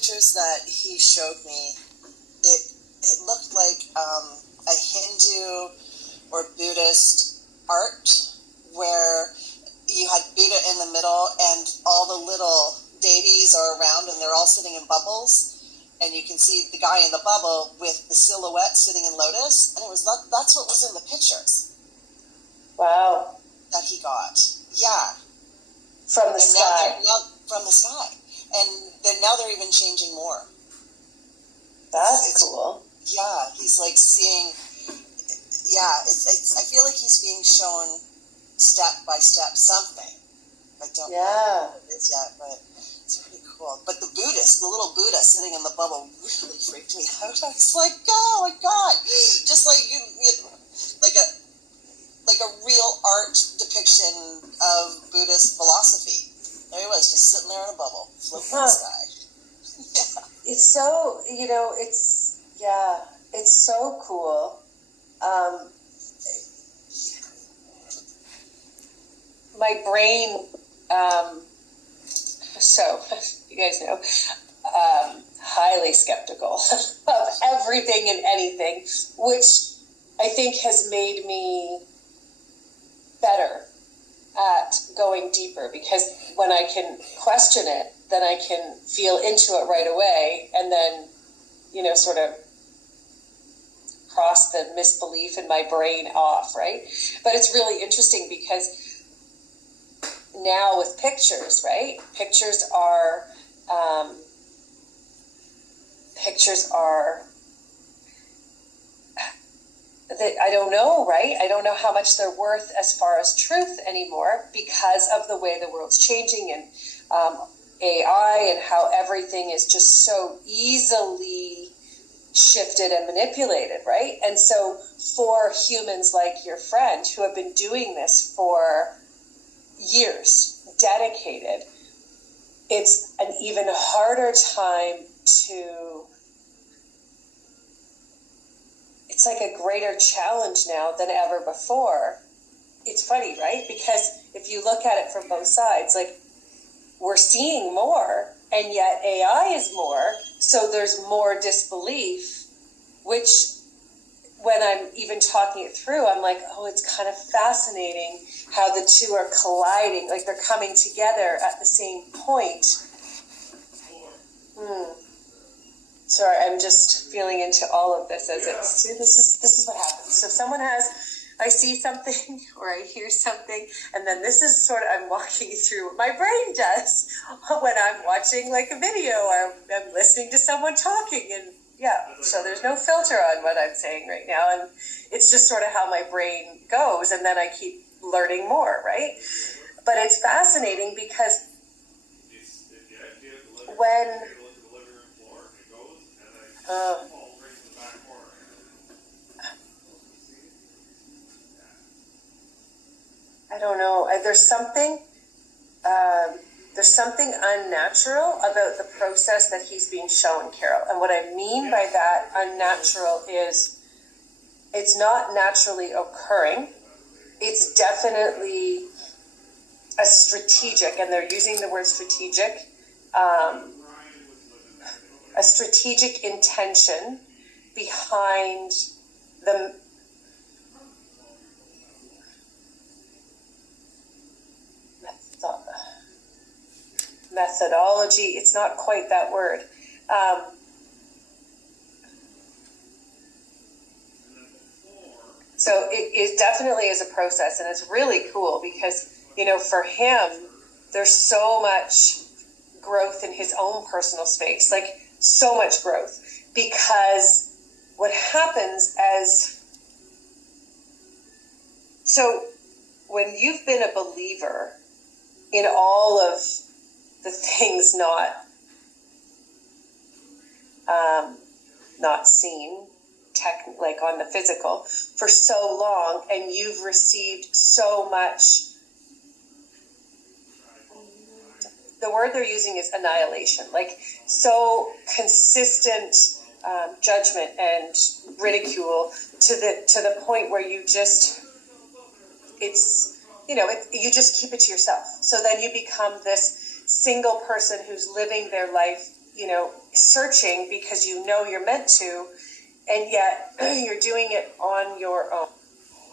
pictures that he showed me, it looked like a Hindu or Buddhist art where you had Buddha in the middle and all the little deities are around and they're all sitting in bubbles. And you can see the guy in the bubble with the silhouette sitting in lotus. And that's what was in the pictures. Wow. That he got. Yeah. From the sky. From the sky. And now they're even changing more. That's cool. Yeah, he's like seeing. Yeah, I feel like he's being shown step by step something. I don't know what it is yet, but it's pretty cool. But the little Buddha sitting in the bubble really freaked me out. I was like, oh my God. Just like like a real art depiction of Buddhist philosophy. There he was, just sitting there in a bubble, floating in the sky. Yeah. It's so, it's so cool. My brain, so you guys know, highly skeptical of everything and anything, which I think has made me better at going deeper, because when I can question it, then I can feel into it right away, and then, sort of cross the misbelief in my brain off, right? But it's really interesting because now with pictures, right? Pictures are I don't know, right? I don't know how much they're worth as far as truth anymore because of the way the world's changing and AI and how everything is just so easily shifted and manipulated, right? And so for humans like your friend who have been doing this for years, dedicated, it's an even harder time it's like a greater challenge now than ever before. It's funny, right? Because if you look at it from both sides, like we're seeing more and yet AI is more. So there's more disbelief, which when I'm even talking it through, I'm like, oh, it's kind of fascinating how the two are colliding, like they're coming together at the same point. Sorry, I'm just feeling into all of this as it's, this is what happens. So I see something or I hear something, and then this is sort of, I'm walking through what my brain does when I'm watching like a video or I'm listening to someone talking, and so there's no filter on what I'm saying right now, and it's just sort of how my brain goes, and then I keep learning more, right? But it's fascinating because when I don't know. There's something unnatural about the process that he's being shown, Carol. And what I mean by that unnatural is it's not naturally occurring. It's definitely a strategic, and they're using the word strategic, a strategic intention behind the methodology. It's not quite that word. So it definitely is a process, and it's really cool because, for him, there's so much growth in his own personal space, like so much growth, because what happens so when you've been a believer in all of the things not seen, like on the physical, for so long, and you've received so much, the word they're using is annihilation, like so consistent judgment and ridicule to the point where you just, you just keep it to yourself. So then you become this single person who's living their life, searching because you're meant to, and yet you're doing it on your own.